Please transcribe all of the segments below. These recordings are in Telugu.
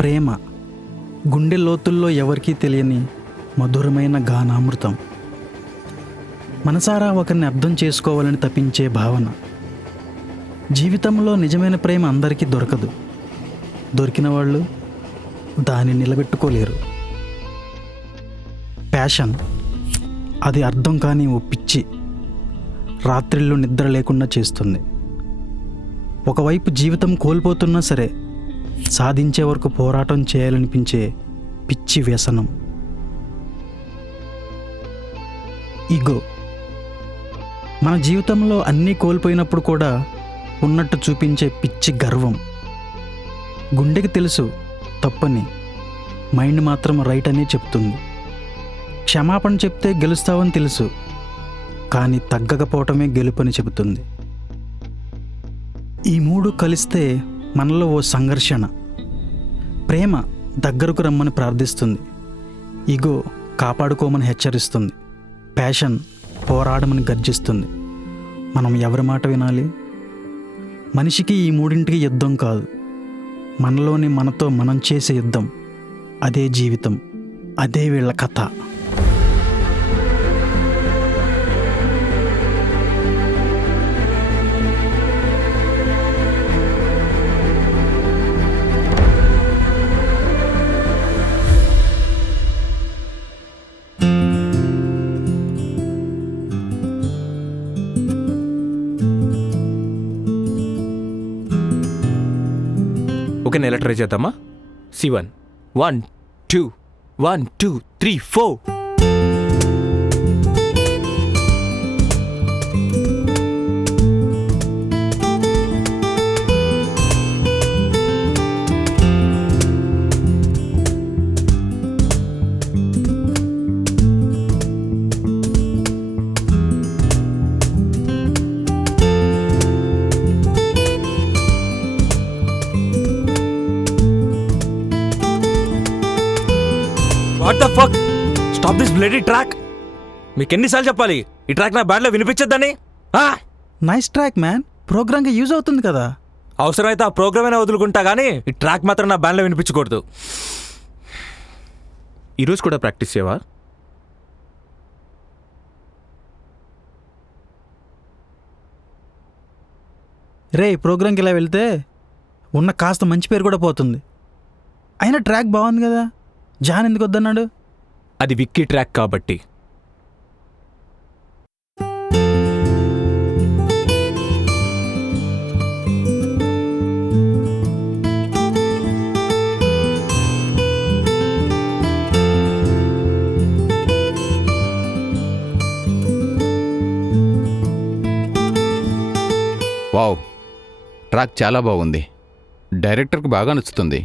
ప్రేమ గుండె లోతుల్లో ఎవరికీ తెలియని మధురమైన గానామృతం. మనసారా ఒకరిని అర్థం చేసుకోవాలని తపించే భావన. జీవితంలో నిజమైన ప్రేమ అందరికీ దొరకదు. దొరికిన వాళ్ళు దాన్ని నిలబెట్టుకోలేరు. ప్యాషన్ అది అర్థం కాని ఓ పిచ్చి, రాత్రిళ్ళు నిద్ర లేకుండా చేస్తుంది. ఒకవైపు జీవితం కోల్పోతున్నా సరే సాధించే వరకు పోరాటం చేయాలనిపించే పిచ్చి వ్యసనం. ఈగో మన జీవితంలో అన్నీ కోల్పోయినప్పుడు కూడా ఉన్నట్టు చూపించే పిచ్చి గర్వం. గుండెకి తెలుసు తప్పని, మైండ్ మాత్రం రైట్ అని చెప్తుంది. క్షమాపణ చెప్తే గెలుస్తావని తెలుసు, కానీ తగ్గకపోవటమే గెలుపని చెబుతుంది. ఈ మూడు కలిస్తే మనలో ఓ సంఘర్షణ. ప్రేమ దగ్గరకు రమ్మని ప్రార్థిస్తుంది, ఈగో కాపాడుకోమని హెచ్చరిస్తుంది, ప్యాషన్ పోరాడమని గర్జిస్తుంది. మనం ఎవరి మాట వినాలి? మనిషికి ఈ మూడింటికి యుద్ధం కాదు, మనలోని మనతో మనం చేసే యుద్ధం. అదే జీవితం, అదే వీళ్ళ కథ. ఒక నెల ట్రై చేద్దామా? C1 1 2 1 2 3 4. What the fuck? Stop this bloody track! మీకు ఎన్నిసార్లు చెప్పాలి ఈ ట్రాక్ నా బ్యాండ్లో వినిపించద్దని? నైస్ ట్రాక్ మ్యాన్, ప్రోగ్రామ్కి యూజ్ అవుతుంది కదా. అవసరమైతే ఆ ప్రోగ్రామ్ అయినా వదులుకుంటా కానీ ఈ ట్రాక్ మాత్రం నా బ్యాండ్లో వినిపించకూడదు. ఈరోజు కూడా ప్రాక్టీస్ చేయవా? రే, ప్రోగ్రామ్కి ఇలా వెళ్తే ఉన్న కాస్త మంచి పేరు కూడా పోతుంది. అయినా ట్రాక్ బాగుంది కదా, జాన్ ఎందుకు వద్దన్నాడు? అది విక్కీ ట్రాక్ కాబట్టి. వావ్, ట్రాక్ చాలా బాగుంది. డైరెక్టర్కి బాగా నచ్చుతుంది.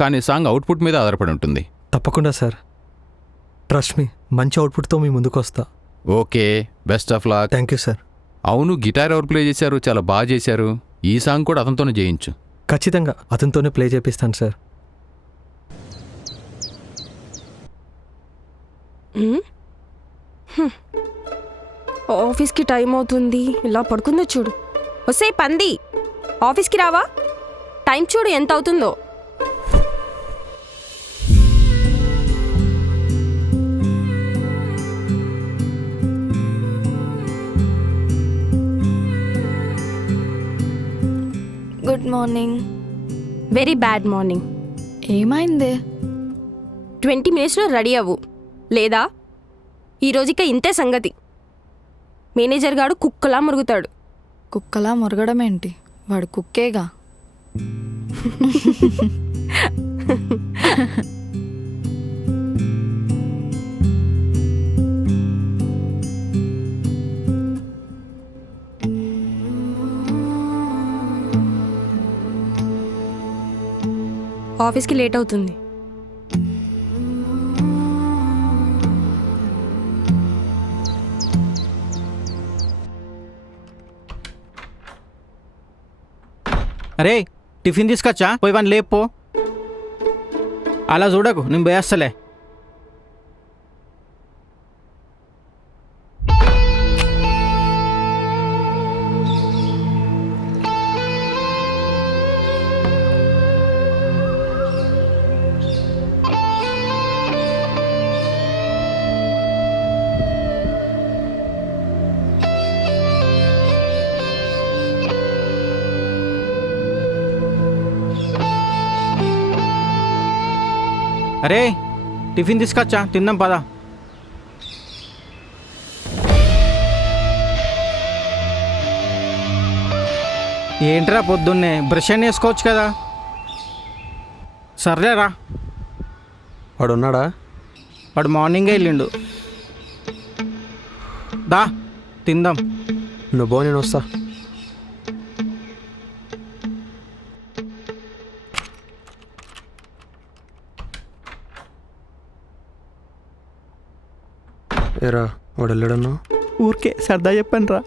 కానీ సాంగ్ అవుట్పుట్ మీద ఆధారపడి ఉంటుంది. తప్పకుండా సార్, ట్రస్ట్ మీ, మంచి అవుట్పుట్తో మీ ముందుకు వస్తా. Okay, best of luck. Thank you sir. అవును, గిటార్ ఎవరు ప్లే చేశారు? చాలా బాగా చేశారు. ఈ సాంగ్ కూడా అతనితోనే చేయించు. ఖచ్చితంగా అతనితోనే ప్లే చేపిస్తాను సార్. ఆఫీస్కి టైం అవుతుంది, ఇలా పడుకుందో చూడు. వస్తే పంది, ఆఫీస్కి రావా? టైం చూడు ఎంత అవుతుందో. Good morning. Very bad morning. ఏమైంది? 20 minutesలో రెడీ అవ్వు, లేదా ఈరోజుక ఇంతే సంగతి. మేనేజర్ గాడు కుక్కలా మురుగుతాడు. కుక్కలా మురగడం ఏంటి? వాడు కుక్కేగా. ఆఫీస్కి లేట్ అవుతుంది. అరే, టిఫిన్ తీసుకొచ్చా? పోయి వన్ లేపో. అలా చూడకు, నేను పోయేస్తలే. అరే టిఫిన్ తీసుకొచ్చా, తిందాం పదా. ఏంట్రా పొద్దున్నే బ్రష్ అని వేసుకోవచ్చు కదా. సర్లేరా, వాడు ఉన్నాడా? వాడు మార్నింగే వెళ్ళిండు. దా తిందాం. నువ్వు బో, నేను వస్తా. ఏరా వాడు వెళ్ళాడన్నా? ఊరికే సరదా చెప్పాను రా.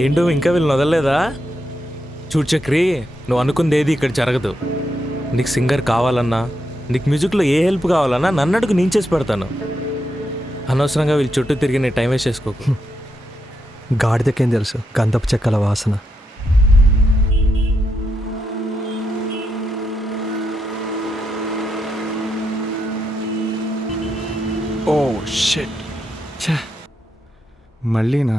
ఏంటో ఇంకా వీళ్ళని వదలలేదా? చూడు చక్రి, నువ్వు అనుకుంది ఏది ఇక్కడ జరగదు. నీకు సింగర్ కావాలన్నా, నీకు మ్యూజిక్లో ఏ హెల్ప్ కావాలన్నా నన్ను అడుగు, నేను చేసి పెడతాను. అనవసరంగా వీళ్ళు చుట్టూ తిరిగి నీ టైం వేస్ట్ చేసుకోకు. గాడిదకేం తెలుసు గంధపు చెక్కల వాసన. ఓ షిట్, ఛే మళ్ళీనా?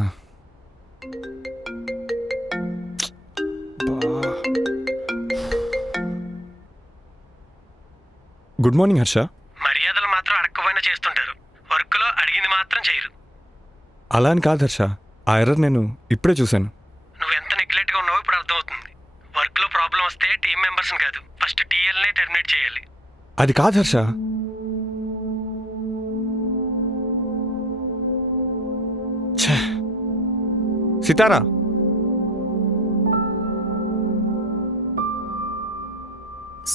Good morning Harsha. మర్యాదలు మాత్రం అడగకపోయినా చేస్తుంటారు, వర్క్లో అడిగింది మాత్రం చేయరు. అలా అని కాదు హర్ష, ఆ ఎర్రర్ నేను ఇప్పుడే చూశాను. నువ్వు ఎంత నెగ్లెక్ట్గా ఉన్నావో ఇప్పుడు అర్థమవుతుంది. వర్క్లో ప్రాబ్లం వస్తే టీం మెంబర్స్ని కాదు, ఫస్ట్ టీఎల్నే టెర్మినేట్ చేయాలి. అది కాదు హర్ష. ఛే, సితారా,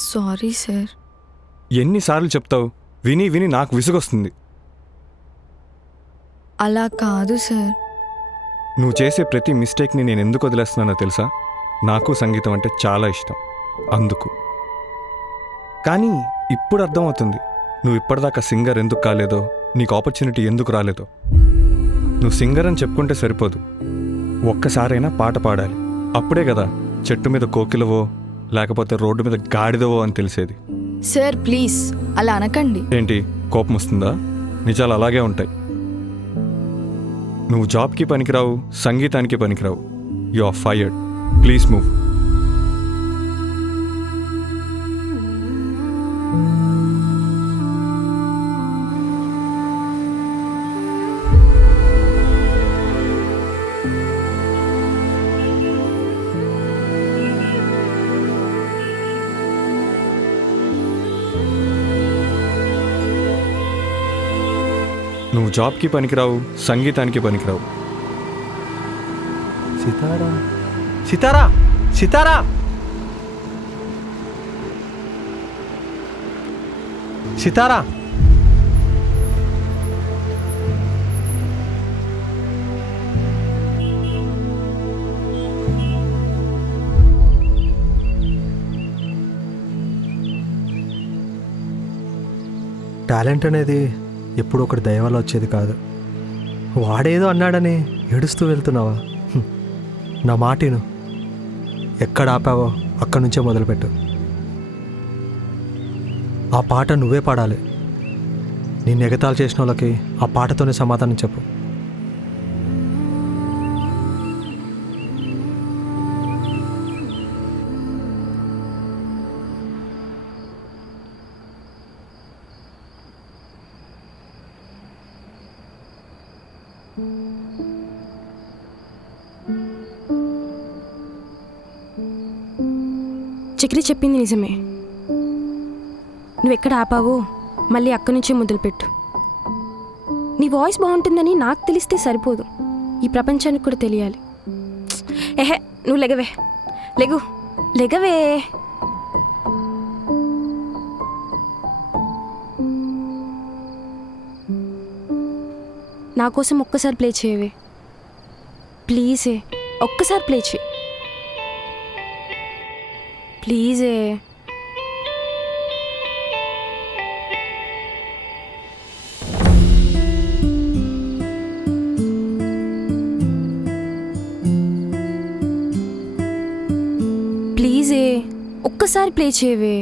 సారీ సార్. ఎన్నిసార్లు చెప్తావు? విని విని నాకు విసుగొస్తుంది. అలా కాదు సార్. నువ్వు చేసే ప్రతి మిస్టేక్ని నేను ఎందుకు వదిలేస్తున్నానో తెలుసా? నాకు సంగీతం అంటే చాలా ఇష్టం, అందుకు. కానీ ఇప్పుడు అర్థమవుతుంది నువ్వు ఇప్పటిదాకా సింగర్ ఎందుకు కాలేదో, నీకు ఆపర్చునిటీ ఎందుకు రాలేదో. నువ్వు సింగర్ అని చెప్పుకుంటే సరిపోదు, ఒక్కసారైనా పాట పాడాలి. అప్పుడే కదా చెట్టు మీద కోకిలవో లేకపోతే రోడ్డు మీద గాడిదవో అని తెలిసేది. సార్ ప్లీజ్ అలా అనకండి. ఏంటి కోపం వస్తుందా? నిజాలు అలాగే ఉంటాయి. నువ్వు జాబ్కి పనికిరావు, సంగీతానికి పనికిరావు. You are fired. Please move. నువ్వు జాబ్కి పనికిరావు, సంగీతానికి పనికిరావు. సితారా, సితారా, సితారా, సితారా. టాలెంట్ అనేది ఎప్పుడు ఒకటి దయ వల్ల వచ్చేది కాదు. వాడేదో అన్నాడని ఏడుస్తూ వెళ్తున్నావా? నా మాటిను, ఎక్కడ ఆపావో అక్కడి నుంచే మొదలుపెట్టు. ఆ పాట నువ్వే పాడాలి. నేను ఎగతాలు చేసిన వాళ్ళకి ఆ పాటతోనే సమాధానం చెప్పు. చక్రి చెప్పింది నిజమే. నువ్వెక్కడ ఆపావో మళ్ళీ అక్కడి నుంచే మొదలుపెట్టు. నీ వాయిస్ బాగుంటుందని నాకు తెలిస్తే సరిపోదు, ఈ ప్రపంచానికి కూడా తెలియాలి. నువ్వు లెగవే, లెగు, లెగవే. నా కోసం ఒక్కసారి ప్లే చేయవే ప్లీజే, ఒక్కసారి ప్లే చేయి ప్లీజే. ప్లీజే, ఒక్కసారి ప్లే చేయవే.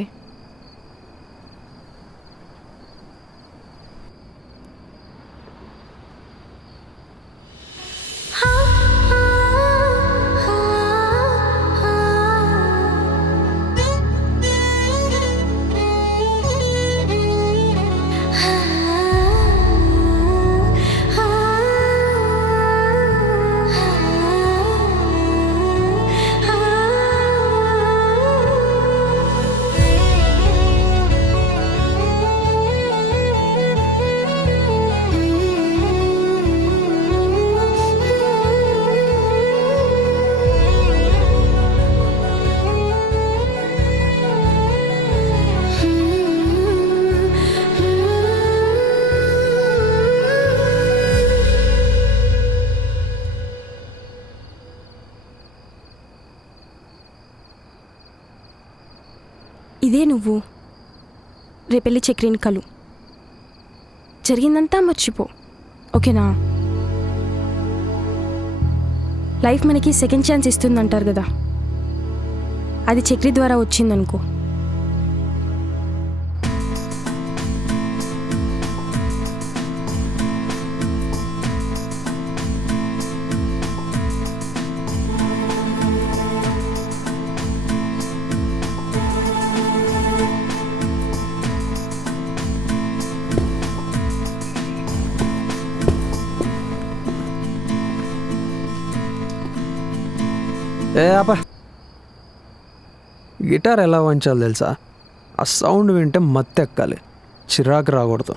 ఇదే నువ్వు రేపెళ్ళి చక్రిని కలు. జరిగిందంతా మర్చిపో, ఓకేనా? లైఫ్ మనకి సెకండ్ ఛాన్స్ ఇస్తుందంటారు కదా, అది చక్రి ద్వారా వచ్చిందనుకో. ఆపా, గిటార్ ఎలా వంచాలి తెలుసా? ఆ సౌండ్ వింటే మత్తెక్కాలి, చిరాకు రాకూడదు.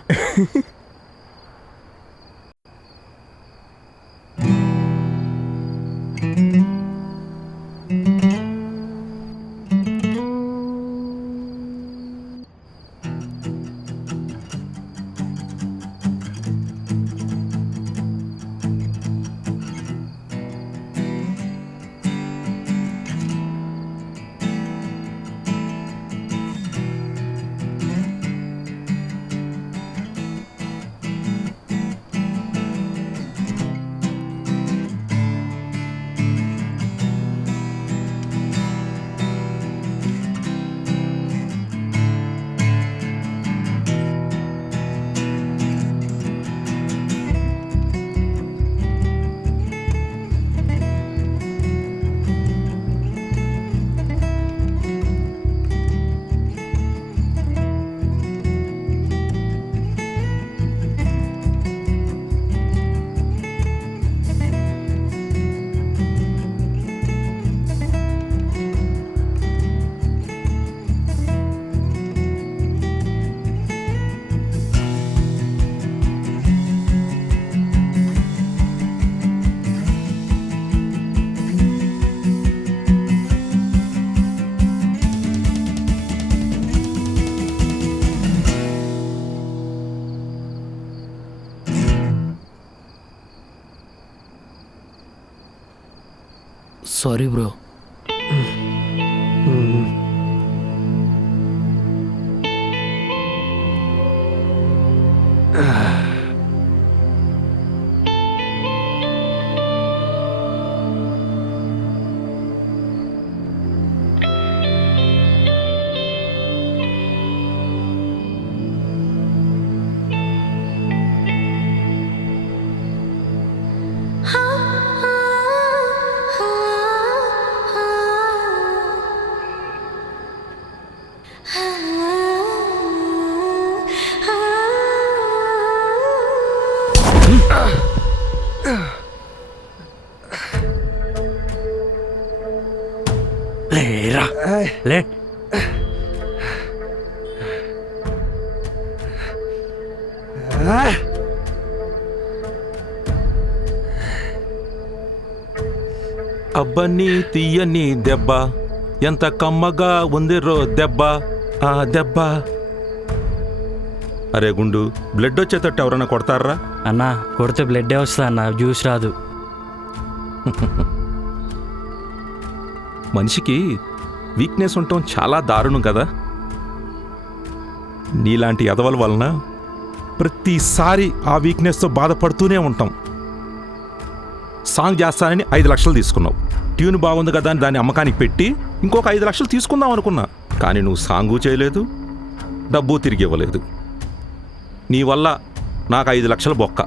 Sorry bro. లే అబ్బని తీయని దెబ్బ ఎంత కమ్మగా ఉంది రో దెబ్బ ఆ దెబ్బ. అరే గుండు, బ్లడ్ వచ్చేటట్టు ఎవరన్నా కొడతారా? అన్న కొడితే బ్లడ్డే వస్తుంది అన్న, జ్యూస్ రాదు. మనిషికి వీక్నెస్ ఉండటం చాలా దారుణం కదా. నీలాంటి ఎదవల వలన ప్రతిసారి ఆ వీక్నెస్తో బాధపడుతూనే ఉంటాం. సాంగ్ చేస్తానని 5 లక్షలు తీసుకున్నావు. ట్యూన్ బాగుంది కదా అని దాన్ని అమ్మకానికి పెట్టి ఇంకొక 5 లక్షలు తీసుకుందాం అనుకున్నా. కానీ నువ్వు సాంగు చేయలేదు, డబ్బు తిరిగి ఇవ్వలేదు. నీ వల్ల నాకు 5 లక్షలు బొక్క,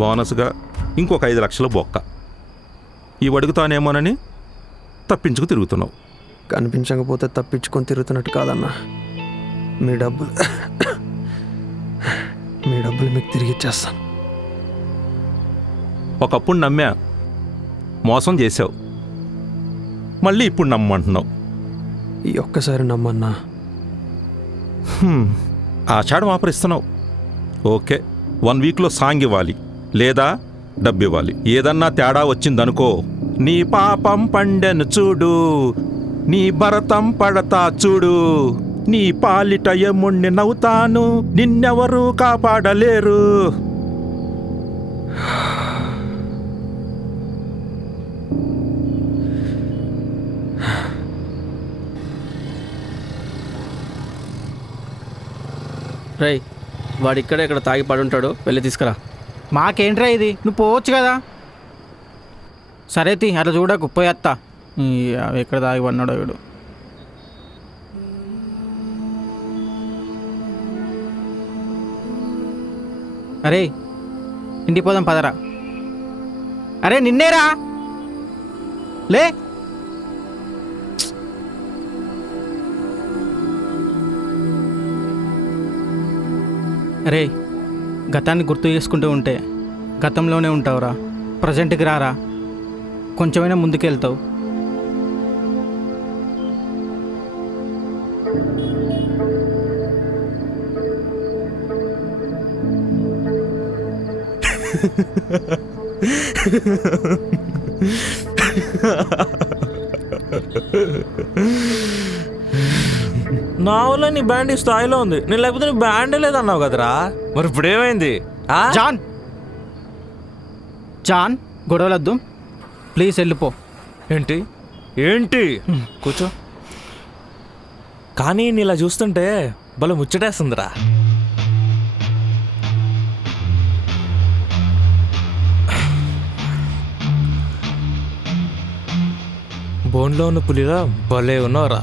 బోనస్గా ఇంకొక 5 లక్షలు బొక్క. ఇవి అడుగుతానేమోనని తప్పించుకు తిరుగుతున్నావు. కనిపించకపోతే తప్పించుకొని తిరుగుతున్నట్టు కాదన్నా. మీ డబ్బులు మీకు తిరిగి ఇచ్చేస్తాను. ఒకప్పుడు నమ్మా, మోసం చేసావు, మళ్ళీ ఇప్పుడు నమ్మంటున్నావు. ఈ ఒక్కసారి నమ్మన్నా. ఆషాఢం ఆపరిస్తున్నావు. ఓకే, 1 వీక్లో సాంగ్ ఇవ్వాలి లేదా డబ్బు ఇవ్వాలి. ఏదన్నా తేడా వచ్చిందనుకో, నీ పాపం పండెను చూడు, నీ భరతం పడతా చూడు, నీ పాలిట యముణ్ణి నవ్వుతాను, నిన్నెవరూ కాపాడలేరు. రై వాడు ఇక్కడ తాగి పడుంటాడు, వెళ్ళి తీసుకురా. మాకేంట్రా ఇది, నువ్వు పోవచ్చు కదా. సరే తీ, అట్లా చూడకు, పోయేత్తా. ఎక్కడ తాగి పడినాడో వీడు. అరే ఇంటికి పోదాం పదరా. అరే నిన్నేరా, లే. అరే గతాన్ని గుర్తు చేసుకుంటూ ఉంటే గతంలోనే ఉంటావురా, ప్రజెంట్కి రారా, కొంచెమైనా ముందుకెళ్తావు. నా వల్ల నీ బ్యాండ్ ఈ స్థాయిలో ఉంది, నేను లేకపోతే నీ బ్యాండే లేదన్నావు కదరా. మరి ఇప్పుడు ఏమైంది? జాన్ జాన్ గొడవలద్దు ప్లీజ్, వెళ్ళిపో. ఏంటి ఏంటి కూర్చో. కానీ నేను ఇలా చూస్తుంటే భలే ముచ్చటేస్తుందిరా. బోన్లో ఉన్న పులిలా భలే ఉన్నావురా.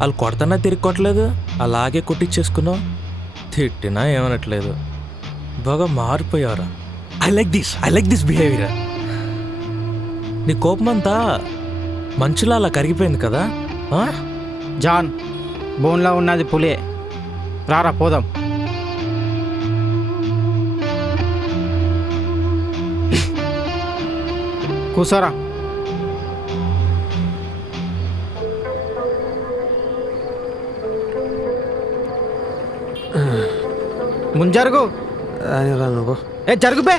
వాళ్ళు కొడతన్నా తిరిగి కొట్టలేదు, అలాగే కొట్టించేసుకున్నావు. తిట్టినా ఏమనట్లేదు, బాగా మారిపోయావురా. I like this behaviour. నీ కోపమంతా మంచులా అలా కరిగిపోయింది కదా. జాన్ బోన్లో ఉన్నది పులే, రారా పోదాం. కూసోరా. ముంజరుగు, ఆయన రా నువ్వు. ఏ జరుగుపే.